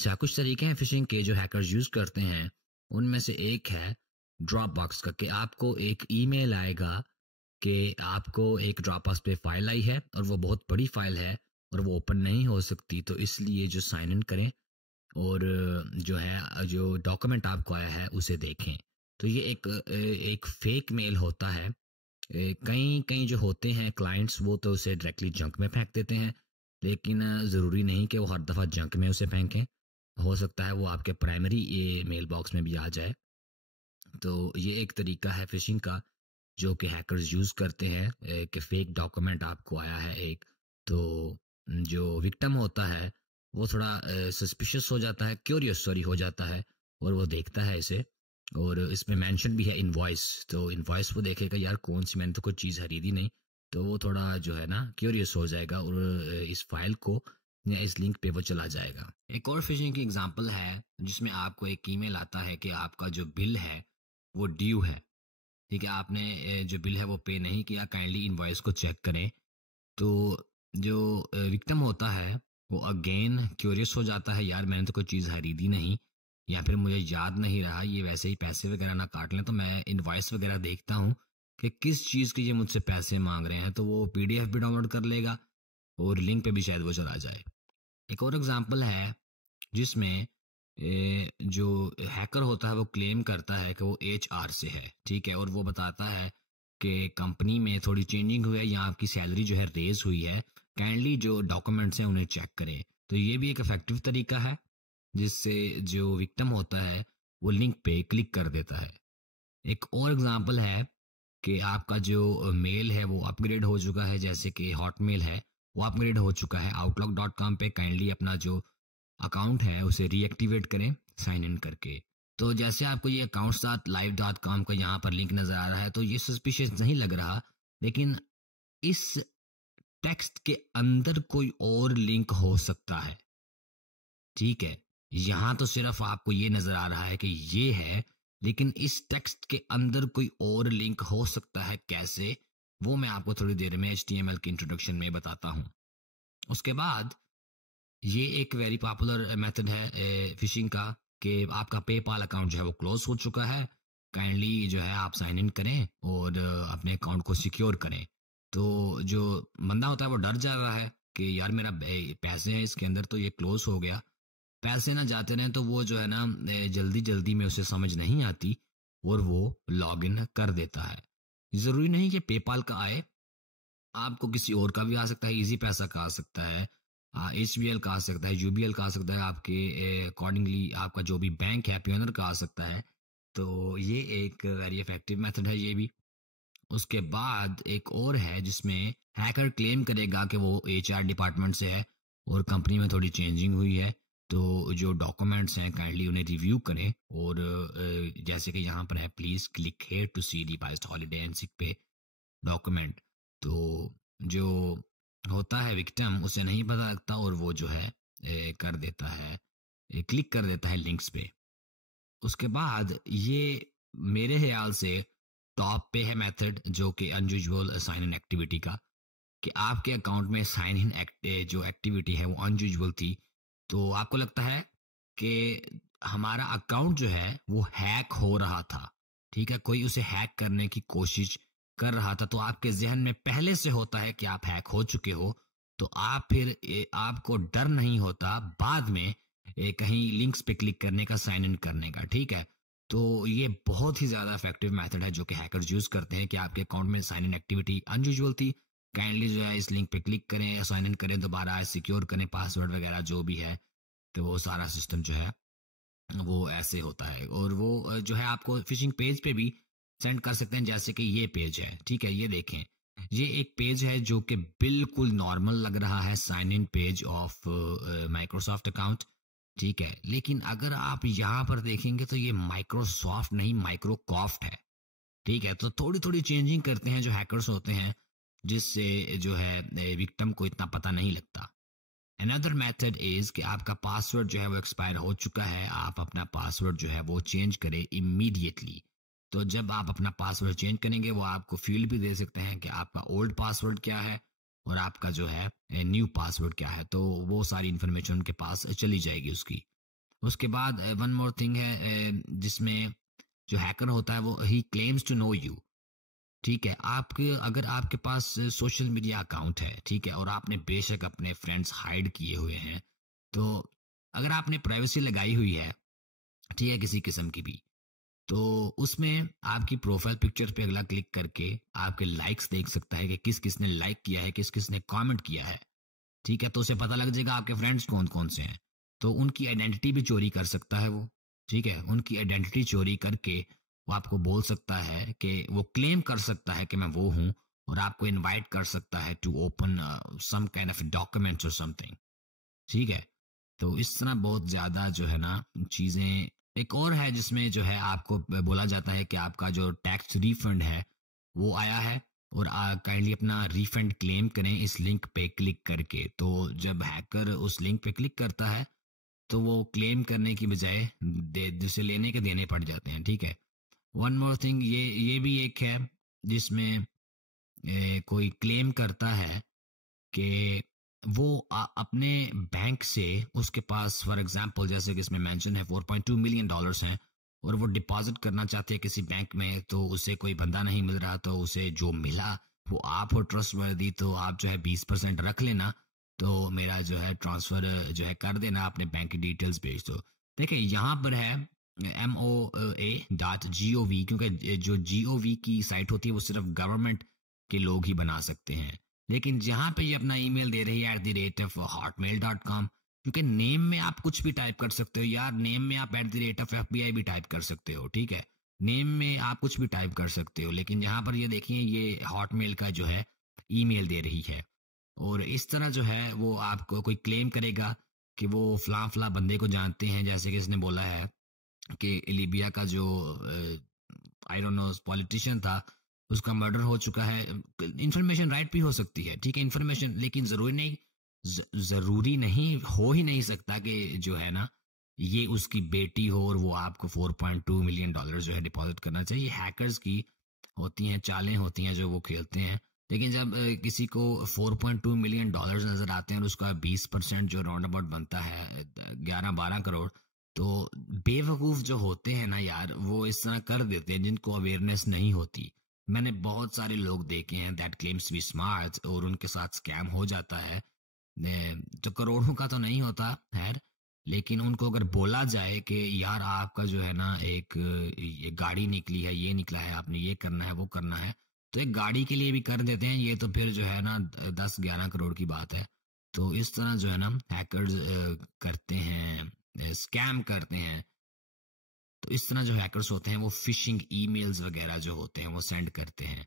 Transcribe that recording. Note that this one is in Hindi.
अच्छा, कुछ तरीके हैं फिशिंग के जो हैकर्स यूज़ करते हैं, उनमें से एक है ड्रॉपबॉक्स का, कि आपको एक ईमेल आएगा कि आपको एक ड्रॉपबॉक्स पे फाइल आई है और वो बहुत बड़ी फाइल है और वो ओपन नहीं हो सकती, तो इसलिए जो साइन इन करें और जो है जो डॉक्यूमेंट आपको आया है उसे देखें। तो ये एक फेक मेल होता है। कई कई जो होते हैं क्लाइंट्स, वो तो उसे डायरेक्टली जंक में फेंक देते हैं, लेकिन ज़रूरी नहीं कि वो हर दफ़ा जंक में उसे फेंकें। हो सकता है वो आपके प्राइमरी ये मेल बॉक्स में भी आ जाए। तो ये एक तरीका है फिशिंग का जो कि हैकर्स यूज़ करते हैं, कि फेक डॉक्यूमेंट आपको आया है एक, तो जो विक्टिम होता है वो थोड़ा सस्पिशियस हो जाता है, क्यूरियस सॉरी हो जाता है, और वो देखता है इसे, और इसमें मेंशन भी है इनवॉइस, तो इनवॉइस वो देखेगा यार कौन सी, मैंने तो कोई चीज़ खरीदी नहीं, तो वो थोड़ा जो है ना क्यूरियस हो जाएगा और इस फाइल को या इस लिंक पे वो चला जाएगा। एक और फिशिंग की एग्जांपल है जिसमें आपको एक ईमेल आता है कि आपका जो बिल है वो ड्यू है। ठीक है, आपने जो बिल है वो पे नहीं किया, काइंडली इनवॉइस को चेक करें। तो जो विक्टिम होता है वो अगेन क्यूरियस हो जाता है, यार मैंने तो कोई चीज़ खरीदी नहीं, या फिर मुझे याद नहीं रहा, ये वैसे ही पैसे वगैरह ना काट लें, तो मैं इनवॉइस वगैरह देखता हूँ कि किस चीज़ के ये मुझसे पैसे मांग रहे हैं, तो वो पीडीएफ भी डाउनलोड कर लेगा और लिंक पे भी शायद वो चला जाए। एक और एग्जांपल है जिसमें जो हैकर होता है वो क्लेम करता है कि वो एचआर से है, ठीक है, और वो बताता है कि कंपनी में थोड़ी चेंजिंग हुई है या आपकी सैलरी जो है रेज हुई है, काइंडली जो डॉक्यूमेंट्स हैं उन्हें चेक करें। तो ये भी एक इफेक्टिव तरीका है जिससे जो विक्टिम होता है वो लिंक पे क्लिक कर देता है। एक और एग्जांपल है कि आपका जो मेल है वो अपग्रेड हो चुका है, जैसे कि हॉटमेल है वो अपग्रेड हो चुका है outlook.com पे, काइंडली अपना जो अकाउंट है उसे रीएक्टिवेट करें साइन इन करके। तो जैसे आपको ये अकाउंट साथ live.com का यहाँ पर लिंक नजर आ रहा है, तो ये सस्पिशियस नहीं लग रहा, लेकिन इस टेक्स्ट के अंदर कोई और लिंक हो सकता है। ठीक है, यहाँ तो सिर्फ आपको ये नजर आ रहा है कि ये है, लेकिन इस टेक्स्ट के अंदर कोई और लिंक हो सकता है, कैसे, वो मैं आपको थोड़ी देर में HTML की इंट्रोडक्शन में बताता हूँ। उसके बाद ये एक वेरी पॉपुलर मेथड है फिशिंग का, कि आपका पेपाल अकाउंट जो है वो क्लोज हो चुका है, काइंडली जो है आप साइन इन करें और अपने अकाउंट को सिक्योर करें। तो जो बंदा होता है वो डर जा रहा है कि यार मेरा पैसे हैं इसके अंदर, तो ये क्लोज हो गया, पैसे ना जाते रहें, तो वो जो है ना जल्दी जल्दी में उसे समझ नहीं आती और वो लॉग इन कर देता है। जरूरी नहीं कि पेपाल का आए, आपको किसी और का भी आ सकता है, इजी पैसा का आ सकता है, HBL का आ सकता है, UBL का आ सकता है, आपके अकॉर्डिंगली आपका जो भी बैंक है पियोनर का आ सकता है। तो ये एक वेरी इफेक्टिव मेथड है ये भी। उसके बाद एक और है जिसमें हैकर क्लेम करेगा कि वो HR डिपार्टमेंट से है और कंपनी में थोड़ी चेंजिंग हुई है, तो जो डॉक्यूमेंट्स हैं काइंडली उन्हें रिव्यू करें, और जैसे कि यहाँ पर है please click here to see revised holiday and sick pay document. तो जो होता है विक्टिम उसे नहीं पता लगता और वो जो है कर देता है, क्लिक कर देता है लिंक्स पे। उसके बाद ये मेरे ख्याल से टॉप पे है मेथड, जो कि अनयूजुअल साइन इन एक्टिविटी का, कि आपके अकाउंट में साइन इन जो एक्टिविटी है वो अनयूजुअल थी, तो आपको लगता है कि हमारा अकाउंट जो है वो हैक हो रहा था। ठीक है, कोई उसे हैक करने की कोशिश कर रहा था, तो आपके जहन में पहले से होता है कि आप हैक हो चुके हो, तो आप फिर आपको डर नहीं होता बाद में कहीं लिंक्स पे क्लिक करने का, साइन इन करने का। ठीक है, तो ये बहुत ही ज्यादा इफेक्टिव मेथड है जो कि हैकर्स यूज करते हैं, कि आपके अकाउंट में साइन इन एक्टिविटी अनयूजुअल थी, काइंडली जो है इस लिंक पे क्लिक करें, साइन इन करें, दोबारा सिक्योर करें पासवर्ड वगैरह जो भी है, तो वो सारा सिस्टम जो है वो ऐसे होता है। और वो जो है आपको फिशिंग पेज पे भी सेंड कर सकते हैं, जैसे कि ये पेज है। ठीक है, ये देखें, ये एक पेज है जो कि बिल्कुल नॉर्मल लग रहा है, sign in page of Microsoft account. ठीक है, लेकिन अगर आप यहाँ पर देखेंगे तो ये माइक्रोसॉफ्ट नहीं माइक्रोकॉफ्ट है। ठीक है, तो थोड़ी थोड़ी चेंजिंग करते हैं जो हैकर्स होते हैं, जिससे जो है विक्टिम को इतना पता नहीं लगता। अनदर मेथड इज कि आपका पासवर्ड जो है वो एक्सपायर हो चुका है, आप अपना पासवर्ड जो है वो चेंज करें इमीडिएटली। तो जब आप अपना पासवर्ड चेंज करेंगे वो आपको फील्ड भी दे सकते हैं कि आपका ओल्ड पासवर्ड क्या है और आपका जो है न्यू पासवर्ड क्या है, तो वो सारी इन्फॉर्मेशन उनके पास चली जाएगी उसकी। उसके बाद वन मोर थिंग है जिसमें जो हैकर होता है वो ही क्लेम्स टू नो यू। ठीक है, आपके अगर आपके पास सोशल मीडिया अकाउंट है, ठीक है, और आपने बेशक अपने फ्रेंड्स हाइड किए हुए हैं, तो अगर आपने प्राइवेसी लगाई हुई है, ठीक है, किसी किस्म की भी, तो उसमें आपकी प्रोफाइल पिक्चर पे अगला क्लिक करके आपके लाइक्स देख सकता है कि किस किसने लाइक किया है, किस किसने कमेंट किया है। ठीक है, तो उसे पता लग जाएगा आपके फ्रेंड्स कौन कौन से हैं। तो उनकी आइडेंटिटी भी चोरी कर सकता है वो। ठीक है, उनकी आइडेंटिटी चोरी करके वो आपको बोल सकता है कि वो क्लेम कर सकता है कि मैं वो हूँ, और आपको इनवाइट कर सकता है to open some kind of documents और समथिंग। ठीक है, तो इस तरह बहुत ज़्यादा जो है ना चीज़ें। एक और है जिसमें जो है आपको बोला जाता है कि आपका जो टैक्स रिफंड है वो आया है, और काइंडली अपना रिफंड क्लेम करें इस लिंक पे क्लिक करके। तो जब हैकर उस लिंक पे क्लिक करता है तो वो क्लेम करने की बजाय जिसे लेने के देने पड़ जाते हैं। ठीक है, वन मोर थिंग, ये भी एक है जिसमें कोई क्लेम करता है कि वो अपने बैंक से उसके पास फॉर एग्जांपल जैसे कि इसमें मेंशन है 4.2 मिलियन डॉलर्स हैं, और वो डिपॉजिट करना चाहते हैं किसी बैंक में, तो उसे कोई बंदा नहीं मिल रहा, तो उसे जो मिला वो आप हो ट्रस्ट वर्दी, तो आप जो है 20% रख लेना, तो मेरा जो है ट्रांसफर जो है कर देना, अपने बैंक की डिटेल्स भेज दो। देखिए यहाँ पर है MOA.gov, क्योंकि जो GOV की साइट होती है वो सिर्फ गवर्नमेंट के लोग ही बना सकते हैं। लेकिन जहां पे ये अपना ईमेल दे रही है @hotmail.com, क्योंकि नेम में आप कुछ भी टाइप कर सकते हो यार, नेम में आप @FBI भी टाइप कर सकते हो। ठीक है, नेम में आप कुछ भी टाइप कर सकते हो, लेकिन यहाँ पर ये देखिए ये हॉटमेल का जो है ईमेल दे रही है, और इस तरह जो है वो आपको कोई क्लेम करेगा कि वो फलां फलां बंदे को जानते हैं, जैसे कि इसने बोला है कि लीबिया का जो आई डोंट नो पॉलिटिशियन था, उसका मर्डर हो चुका है। इंफॉर्मेशन राइट भी हो सकती है, ठीक है, इंफॉर्मेशन, लेकिन जरूरी नहीं, जरूरी नहीं, हो ही नहीं सकता कि जो है ना ये उसकी बेटी हो और वो आपको 4.2 मिलियन डॉलर जो है डिपॉजिट करना चाहिए। हैकर्स की होती हैं चालें, होती हैं जो वो खेलते हैं। लेकिन जब किसी को 4.2 मिलियन डॉलर्स नजर आते हैं और उसका 20% जो राउंड अबाउट बनता है 11-12 करोड़, तो बेवकूफ जो होते हैं ना यार, वो इस तरह कर देते हैं जिनको अवेयरनेस नहीं होती। मैंने बहुत सारे लोग देखे हैं दैट क्लेम्स बी स्मार्ट, और उनके साथ स्कैम हो जाता है। तो करोड़ों का तो नहीं होता खैर, लेकिन उनको अगर बोला जाए कि यार आपका जो है ना एक ये गाड़ी निकली है, ये निकला है, आपने ये करना है वो करना है, तो एक गाड़ी के लिए भी कर देते हैं। ये तो फिर जो है ना 10-11 करोड़ की बात है। तो इस तरह जो है ना हैकर्स करते हैं, स्कैम करते हैं। तो इस तरह जो हैकर्स होते हैं वो फिशिंग ईमेल्स वगैरह जो होते हैं वो सेंड करते हैं।